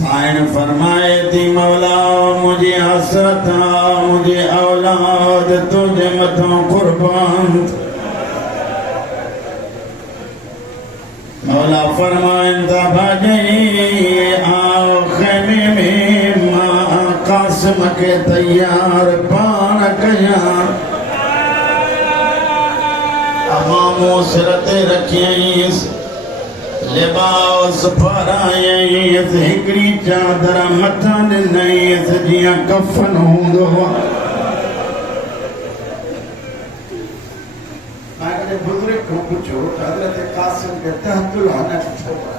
Sign फरमाए थी मौला मुझे हसरत मुझे औलाद तुझे मथों कुर्बान। मौला फरमाइन था भाई आओ खेमे में मां कासिम के तैयार पान कया अमामो सिरते रखियईस लिबास पारायईस हिकड़ी चादर मथा ॾिनईस जियां कफन हूंदो आहे। बुजुर्ग को पूछो हजरत कासिम के तहतुल हनफ छोड़ा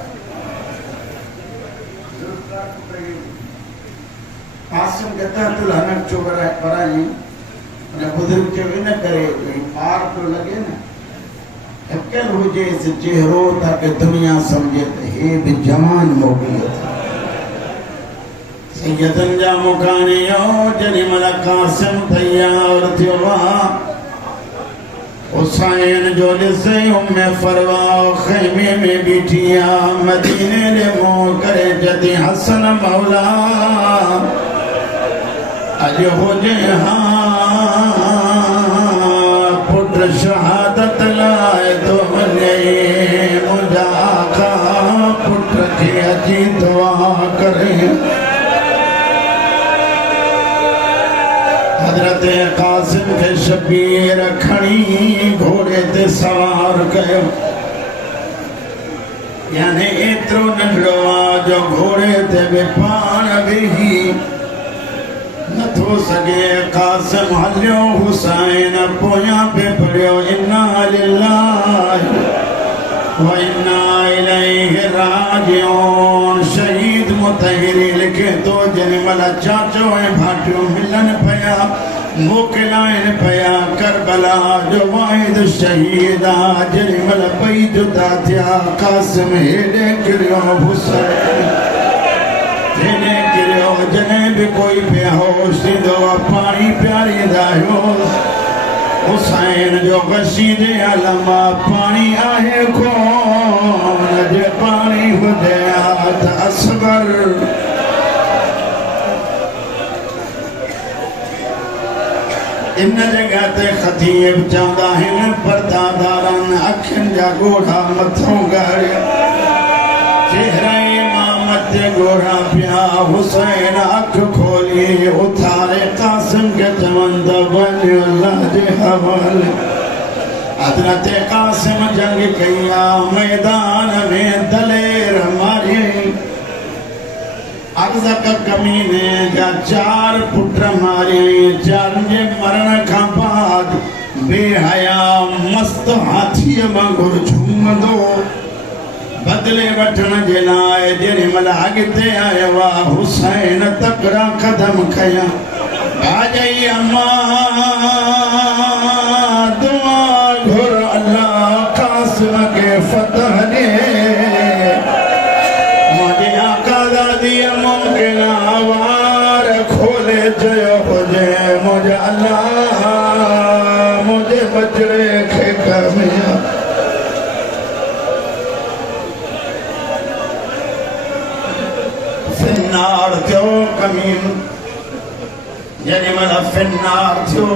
कासिम के तहतुल हनफ छोड़ा पढ़ाई ने बुजुर्ग के भी न करे पार तो लगे ना अकल हुजे इस चेहरो ताकि दुनिया समझे हे भी जवान मोगी सैयदन जा मुकानियो जने मला कासिम तैयार थियो हुसैन जो लिसे उम्मे फरवा खेमे में बिठिया मदीने ने मुंह करे जदी हसन मौला अज हुजे पुत्र शहादत लाए तो मने मुझा आका पुत्र की अजी दुआ करे। हजरत कासिम के शबीर खड़ी घोड़े ते सवार कयो यानी एतरो नंढड़ो जो घोड़े ते बि पाण वेही नथो सके। कासिम हलियो हुसैन पोयां पे पढ़ियो इन्ना लिल्लाहि व इन्ना इलैहि राजिऊन। शहीद मुतहिरी लिखे तो जने मला चाचो ऐं भाटियो मिलन पया मोकिलाइन पया करबला जो वाहिद शहीद आ जने मला पई जुदा थिया कासिम हेॾे किरियो हुसैन हेॾे किरियो जने भी कोई बेहोश थींदो पानी प्यारींदा आहियो हुसैन जो गशीदे अलमा पानी आहे कोन जे पानी हुजे त असगर इन जगह ते खतीब चवंदा आहिनि परदादारनि अखियुनि जा ॻोढ़ा मथों ॻाढ़िया चेहरा इमामत ते ॻोढ़ा पिया हुसैन अख खोली उथारे कासिम के चवनि त वञ अल्लाह जे हवाले। हजरत कासिम जंग कया मैदान में दलेर मारियई अगज़क कमीने जा 4 पुट मारियई। चारनि जे मरण खां बाद बेहया मस्त हाथीअ वांगुरु झूमंदो बदले वठण जे लाइ जेॾी महिल अॻिते आयो आहे हुसैन तकड़ा कदम खया भाॼई अम्मा दुआ घुर अल्लाह कासिम के फतह ॾे मुंहिंजी आका दादी मुमकिन आवार खोले चयो हुजे मुंहिंजे अल्लाह मुंहिंजे बचड़े खे कामयाब फिन्नार थियो कमीन जॾहिं महिल फिन्नार थियो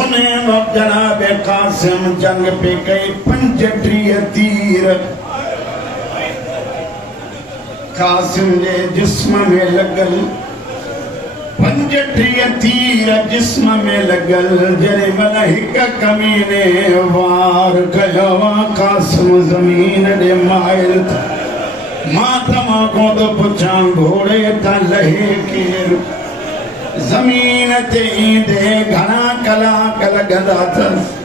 उन वक़्तु जनाब कासिम जंग पे कई 35 तीर कासिम जे जिस्म में लॻल 35 तीर जिस्म में लॻल जॾहिं महिल हिक कमीने वार कयो कासिम ज़मीन ॾे माइल मां तव्हां को तो पुछां घोड़े तां लहे केरु ज़मीन ते ईंदे घणा कलाक लॻंदा अथसि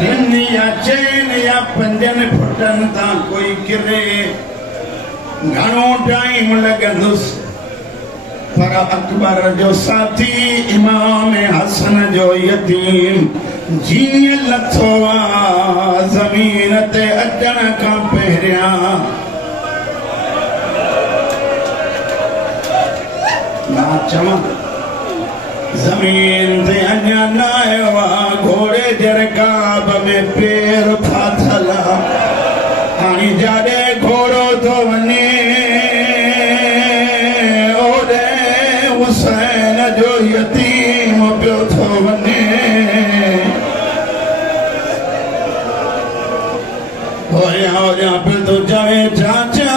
3 या 4 या 5 फुटनि तां कोई किरे घणो टाइम लॻंदुसि पर अकबर जो साथी इमाम हसन जो यतीम जीअं लथो ज़मीन ते अचण खां पहिरियां ना चवां जमीन ते अञा न आयो आहे घोड़े जे रकाब में पेर फाथल हाणी जाॾे घोड़ो थो वञे ओॾे हुसैन जो यतीम पियो थो वञे होया होया पियो थो चवे चाचा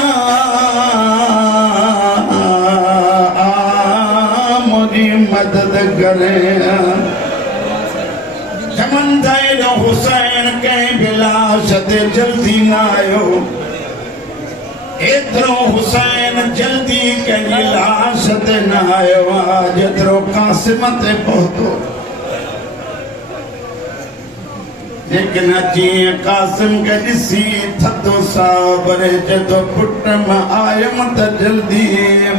मुंहिंजी मदद करे चमंदा एॾो हुसैन कंहिं बि लाश ते जल्दी न आयो एतिरो हुसैन जल्दी कंहिंजी लाश ते न आयो आहे जेतिरो कासिम ते पहुतो लेकिन जीअं कासिम खे ॾिसी थधो साह भरे चए पुट मां आयमि त जल्दी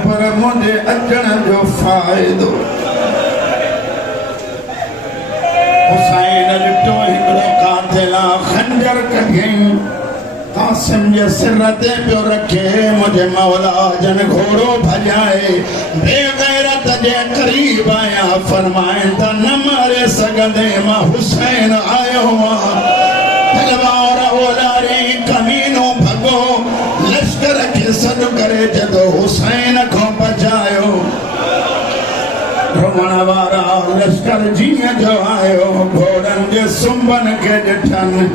पर मुंहिंजे अचण जो फ़ाइदो हुसैन ॾिठो हिकिड़ो कातिला खंजर कढियईं कासिम जे सिर ते पियो रखे मुंहिंजे मौला जन घोड़ो भॼाए बेग़ैरत जे क़रीब आया फरमाइनि त न मारे सघंदे मां हुसैन आयो तलवार ओलारे कमीनो भॻो लश्कर खे सॾु करे जॾो हुसैन खां बचायो रोमण वारा लश्कर जीअं जो आयो घोड़नि जे सुंभनि खे ॾिठनि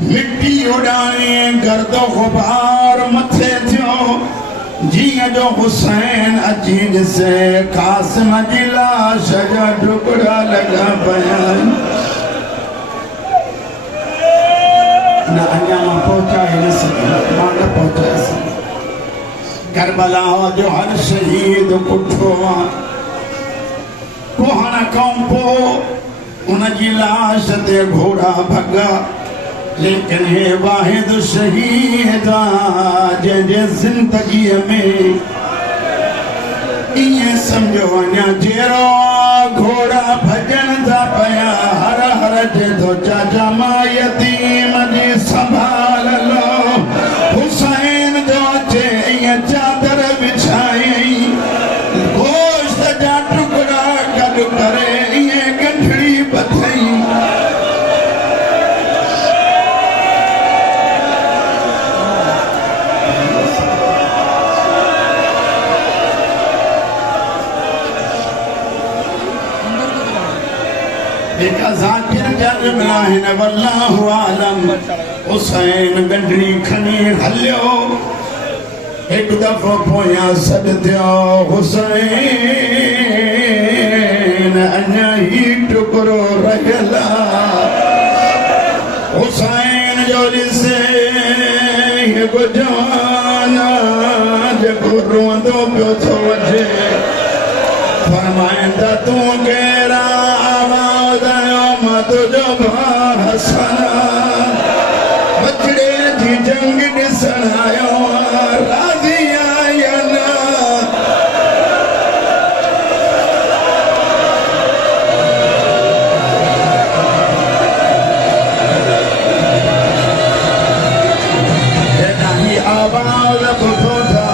मिट्टी उॾाणी गर्दो गुबार मथे थियो जीअं जो हुसैन अची ॾिसे कासिम जी लाश जा टुकड़ा लॻा पिया न अञा मां पहुचाए न सघियुमि मां न पहुचाए सघियुमि करबला जो हर शहीद पुठो आहे कोहण खां पोइ उनजी लाश ते घोड़ा भॻा लेकिन हे वाहिद शहीद जंहिंजे ज़िंदगीअ में इएं सम्झो अञा जहिड़ो घोड़ा भॼन था पिया हर हर जे थो चाचा मां यतीम जी संभाल लो हुसैन जो अचे ईअं चादर विछाई गोश्त जा टुकड़ा गॾु करे ईअं गंढड़ी बधई वल्लाहु आलम हुसैन गंढड़ी खणी हलियो हिकु दफ़ो पोयां सॾु थियो हुसैन अञा ही टुकड़ो रहियल हुसैन जो ॾिसे हिकु जवान जेको रोंदो पियो थो वठे फरमाईंदा तूं कहिड़ा आवाज़ मां तुंहिंजो भाउ हसन बछड़े जी जंग ॾिसण आयो राज़ी आहियां न हेॾा ही आवाज़ ॿुधो था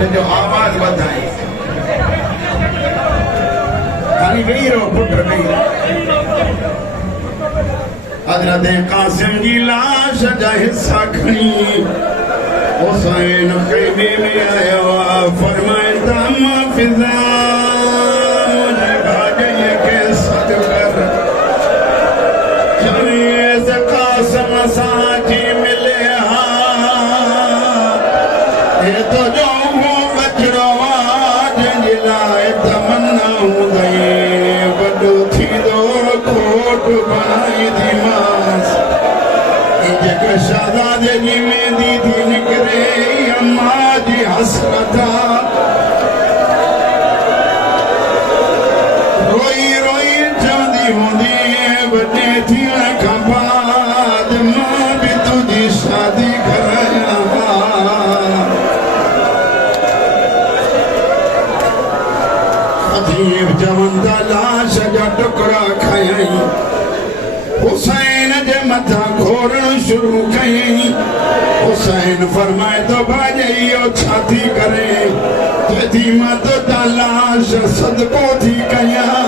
हिन जो आवाज़ वधाई खाली वेही रहो पुट वेही हज़रत कासिम जी लाश जा हिस्सा खणी हुसैन ख़ैमे में आयो फरमाइंदा मां फिज़ा मुझे भाॼईअ खे सॾ कर चवें कासिम सां मिले हा हे तो जो बचड़ो जंहिंजे लाइ तमन्ना हूंदई वॾो थींदो कोट बणाईंदीमांसि जेका शहज़ादे जी मेंदी थी निकिरे अम्मा जी हसरत रोई रोई चवंदी हूंदी वॾे थियण खां बाद मां बि तुंहिंजी शादी करायां चवंदा लाश जा टुकड़ा खयई हुसैन जे मथां घोरण शुरू कयई हुसैन फरमाए तो भाॼई इहो छा थी करे चएथी मां तुंहिंजा लाश सदको थी कयां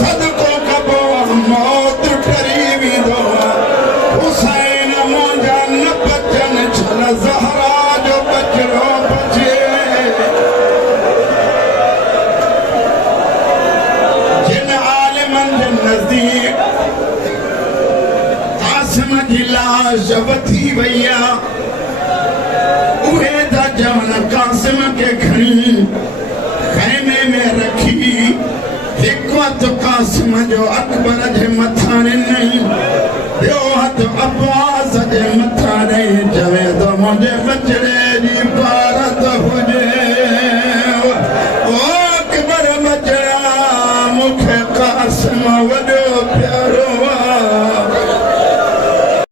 सदको कबो मौत टरी वेंदो हुसैन मुंहिंजा न बचनि छल ज़हरा जो बचड़ो बचे नज़दीक कासिम जी लाश वठी वई उहे था चवनि कासिम खे खणी ख़ैमे में रखी हिकु हथु कासिम जो अकबर जे मथां ॾिनई ॿियो हथु अब्बास जे मथां ॾेई चवे थो मुंहिंजे बचे